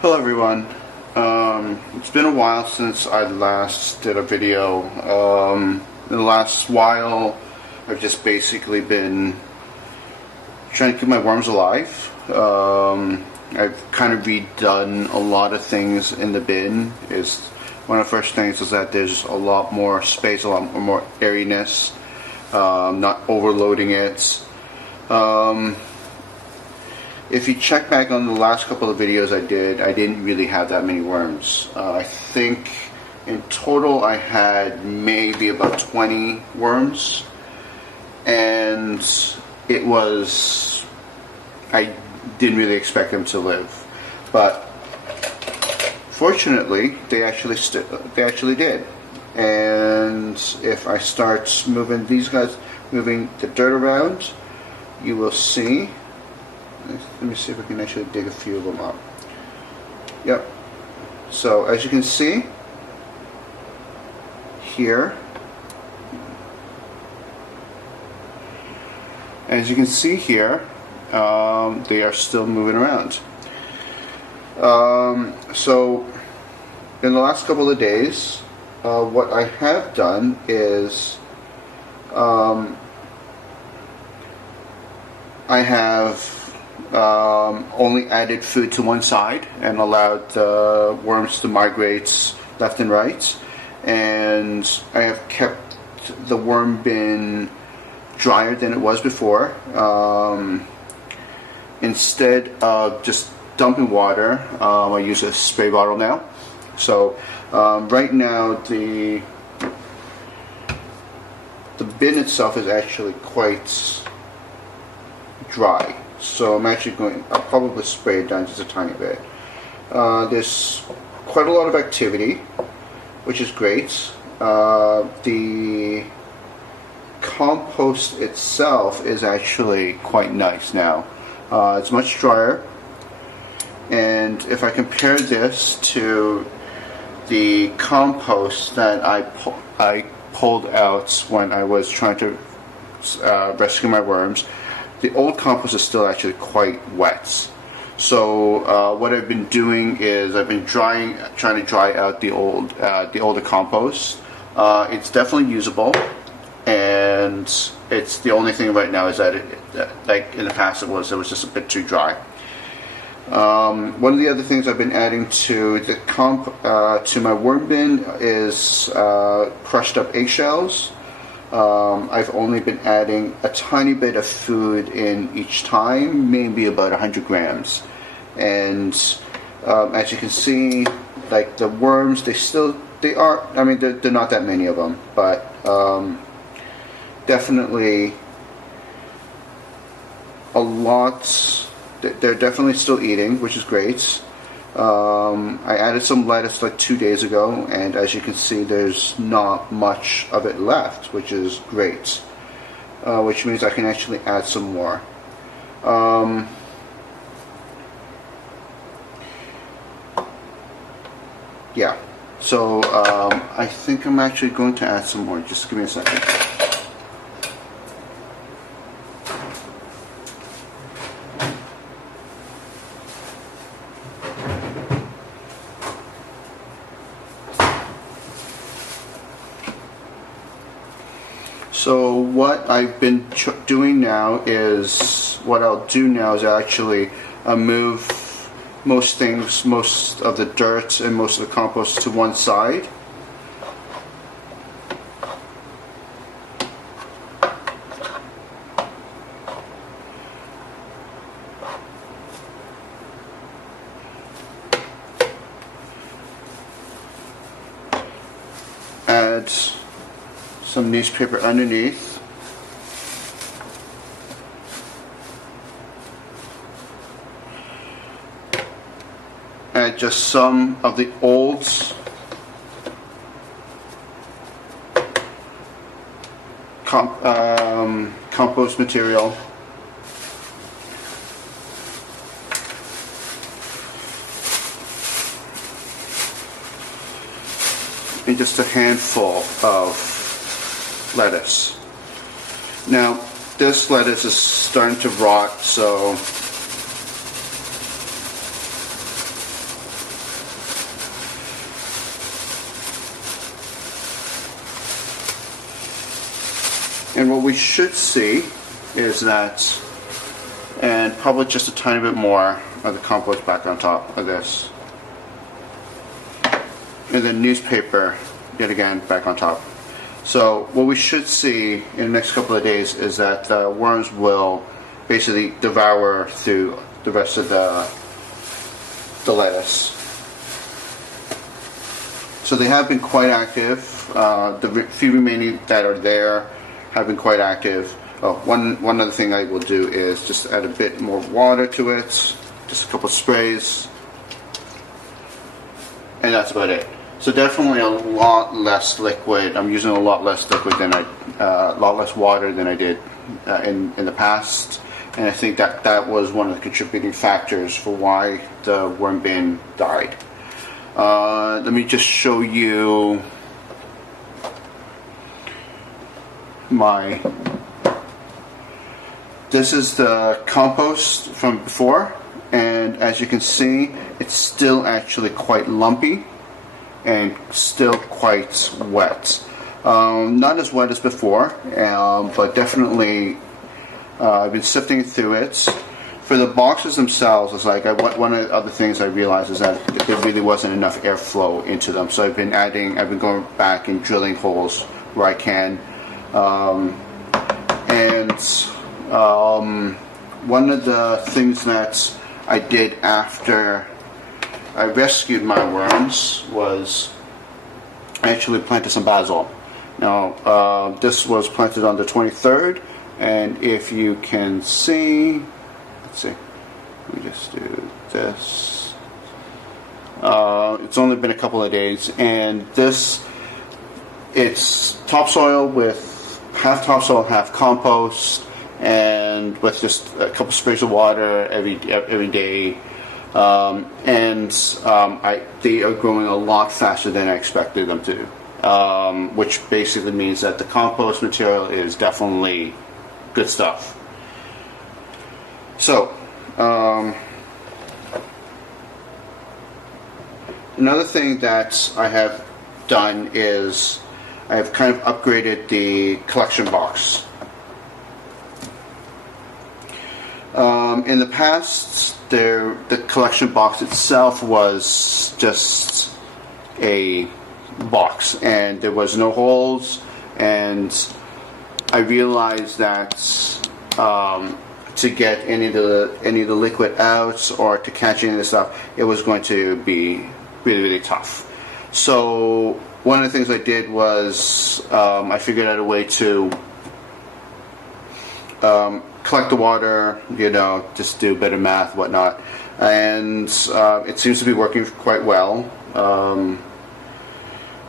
Hello everyone. It's been a while since I last did a video. In the last while I've just basically been trying to keep my worms alive. I've kind of redone a lot of things in the bin. One of the first things is that there's a lot more space, a lot more airiness, not overloading it. If you check back on the last couple of videos I didn't really have that many worms. I think in total I had maybe about 20 worms, and I didn't really expect them to live, but fortunately they actually did. And if I start moving the dirt around, you will see. Let me see if I can actually dig a few of them up. Yep. So as you can see here, they are still moving around. So in the last couple of days, what I have done is I have only added food to one side and allowed the worms to migrate left and right, and I have kept the worm bin drier than it was before. Instead of just dumping water, I use a spray bottle now. So right now the bin itself is actually quite dry. So I'll probably spray it down just a tiny bit. There's quite a lot of activity, which is great. The compost itself is actually quite nice now. It's much drier, and if I compare this to the compost that I pulled out when I was trying to rescue my worms, the old compost is still actually quite wet. So what I've been doing is I've been trying to dry out the older compost. It's definitely usable, and it's the only thing right now is that like in the past it was just a bit too dry. One of the other things I've been adding to to my worm bin is crushed up eggshells. I've only been adding a tiny bit of food in each time, maybe about 100 grams. And as you can see, like the worms, they're not that many of them, but definitely a lot. They're definitely still eating, which is great. I added some lettuce like 2 days ago, and as you can see, there's not much of it left, which is great. Which means I can actually add some more. Yeah, so I think I'm actually going to add some more. Just give me a second. So what I've been doing now is, actually move most of the dirt and most of the compost to one side. Add some newspaper underneath. Add just some of the old compost material. And just a handful of lettuce. Now, this lettuce is starting to rot, so And what we should see is that, and probably just a tiny bit more of the compost back on top of this. And then newspaper, yet again, back on top. So what we should see in the next couple of days is that the worms will basically devour through the rest of the lettuce. So they have been quite active. The few remaining that are there have been quite active. Oh, one other thing I will do is just add a bit more water to it, just a couple sprays, and that's about it. So definitely a lot less liquid. I'm using a lot less liquid than a lot less water than I did in the past, and I think that was one of the contributing factors for why the worm bin died. Let me just show you this is the compost from before, and as you can see, it's still actually quite lumpy and still quite wet. Not as wet as before, but definitely I've been sifting through it. For the boxes themselves, it's like one of the other things I realized is that there really wasn't enough airflow into them. So I've been going back and drilling holes where I can. One of the things that I did after I rescued my worms was I actually planted some basil. Now, this was planted on the 23rd, and if you can see, let's see, let me just do this. It's only been a couple of days, and it's topsoil with half topsoil, half compost, and with just a couple sprays of water every day. They are growing a lot faster than I expected them to, which basically means that the compost material is definitely good stuff. So, another thing that I have done is I have kind of upgraded the collection box. In the past, the collection box itself was just a box, and there was no holes. And I realized that to get any of the liquid out or to catch any of the stuff, it was going to be really, really tough. So one of the things I did was I figured out a way to collect the water, just do a bit of math, whatnot, and it seems to be working quite well.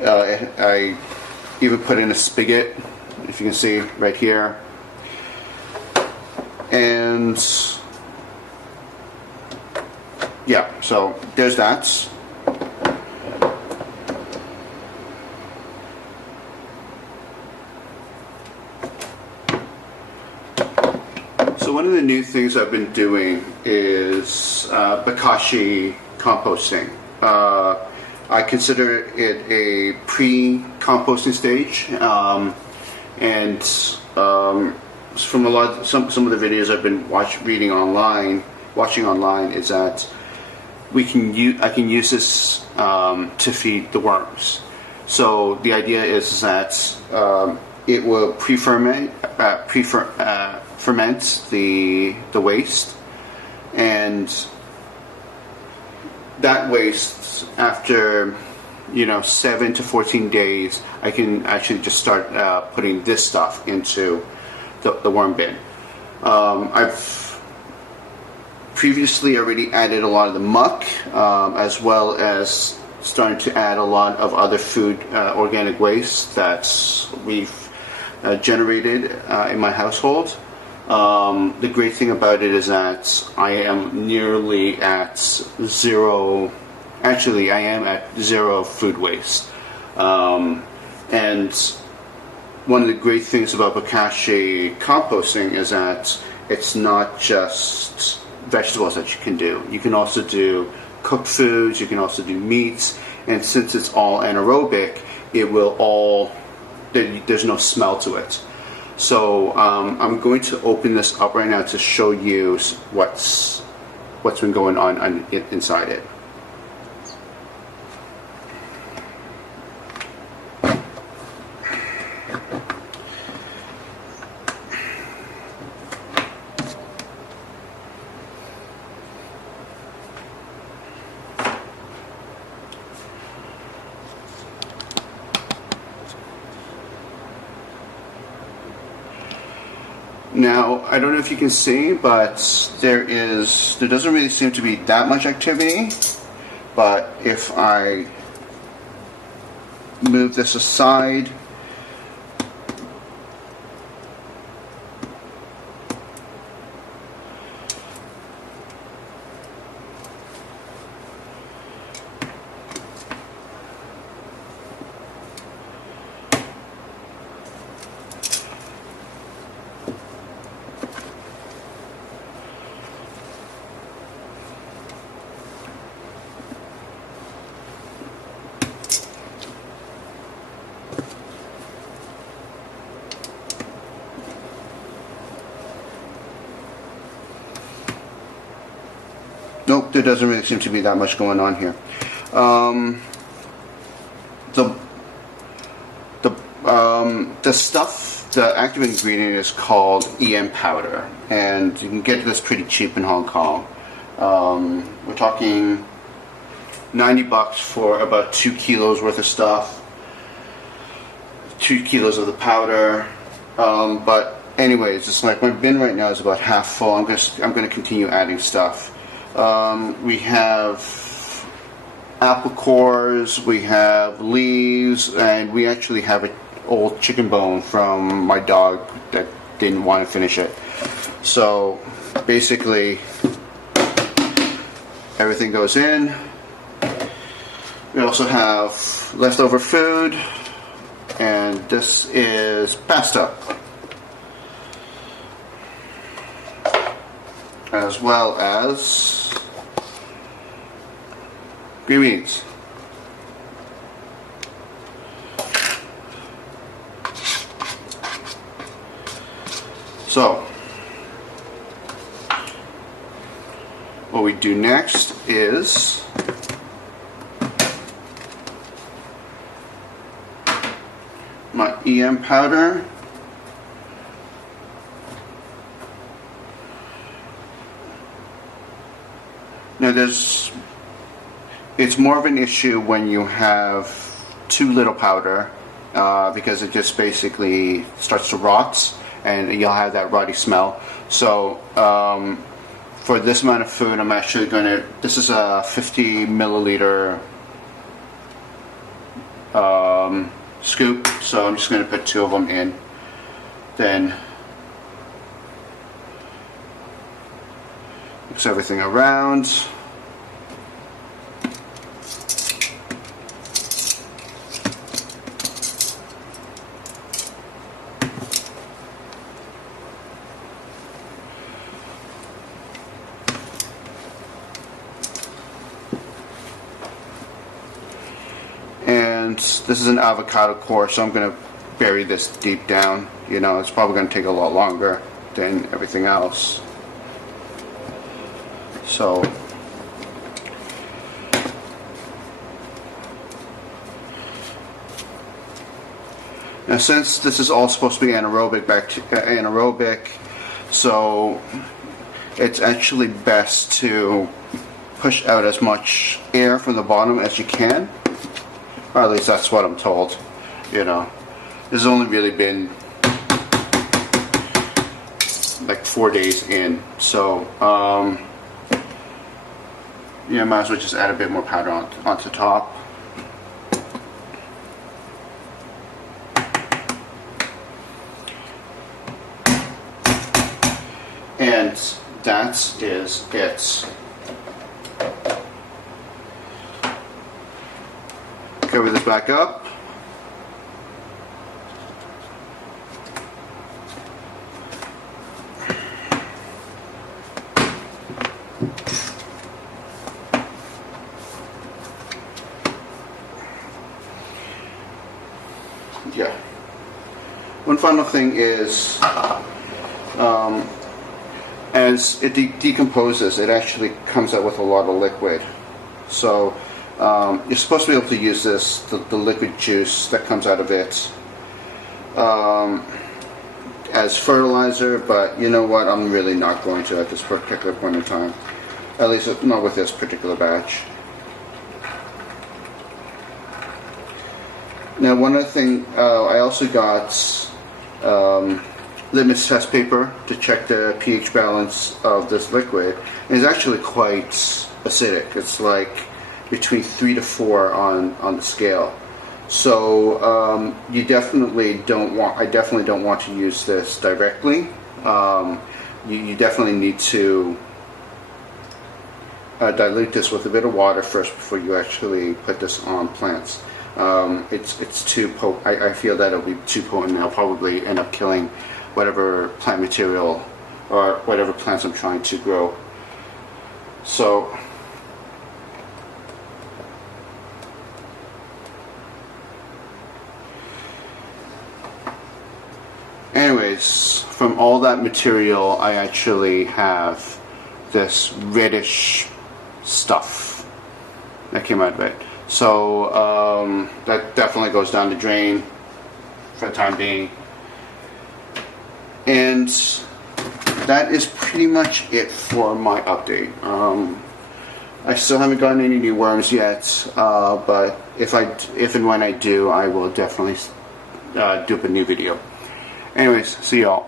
I even put in a spigot, if you can see right here, and yeah, so there's that. So one of the new things I've been doing is bokashi composting. I consider it a pre-composting stage, and from some of the videos I've been watching online is that I can use this to feed the worms. So the idea is that it will ferment the waste, and that waste, after 7 to 14 days, I can actually just start putting this stuff into the worm bin. I've previously already added a lot of the muck, as well as starting to add a lot of other food organic waste that we've generated in my household. The great thing about it is that I am nearly at zero. Actually, I am at zero food waste. And one of the great things about bokashi composting is that it's not just vegetables that you can do. You can also do cooked foods, you can also do meats, and since it's all anaerobic, there's no smell to it. So I'm going to open this up right now to show you what's been going on inside it. Now, I don't know if you can see, but there doesn't really seem to be that much activity. But if I move this aside, nope, there doesn't really seem to be that much going on here. The stuff, the active ingredient is called EM powder, and you can get this pretty cheap in Hong Kong. We're talking $90 for about 2 kilos worth of stuff, 2 kilos of the powder. But anyways, it's like my bin right now is about half full. I'm gonna continue adding stuff. We have apple cores, we have leaves, and we actually have an old chicken bone from my dog that didn't want to finish it. So basically everything goes in. We also have leftover food, and this is pasta, as well as green beans. So what we do next is my EM powder. Now it's more of an issue when you have too little powder, because it just basically starts to rot and you'll have that rotty smell. So for this amount of food, I'm actually this is a 50 milliliter scoop, so I'm just going to put 2 of them in. Then mix everything around. And this is an avocado core, so I'm going to bury this deep down. You know, it's probably going to take a lot longer than everything else. So now, since this is all supposed to be anaerobic, so it's actually best to push out as much air from the bottom as you can, or at least that's what I'm told. You know, this has only really been like 4 days in, so yeah, might as well just add a bit more powder onto top. And that is it. Cover this back up. Yeah. one final thing is, as it decomposes, it actually comes out with a lot of liquid. So you're supposed to be able to use this, the liquid juice that comes out of it, as fertilizer, but you know what, I'm really not going to at this particular point in time. At least not with this particular batch. Now, one other thing, I also got litmus test paper to check the pH balance of this liquid. And it's actually quite acidic. It's like between 3 to 4 on the scale. So you definitely don't want. I definitely don't want to use this directly. You definitely need to dilute this with a bit of water first before you actually put this on plants. It's too potent. I feel that it'll be too potent. I'll probably end up killing whatever plant material or whatever plants I'm trying to grow. So anyways, from all that material, I actually have this reddish stuff that came out of it. So that definitely goes down the drain for the time being. And that is pretty much it for my update. I still haven't gotten any new worms yet, but if and when I do, I will definitely do up a new video. Anyways, see y'all.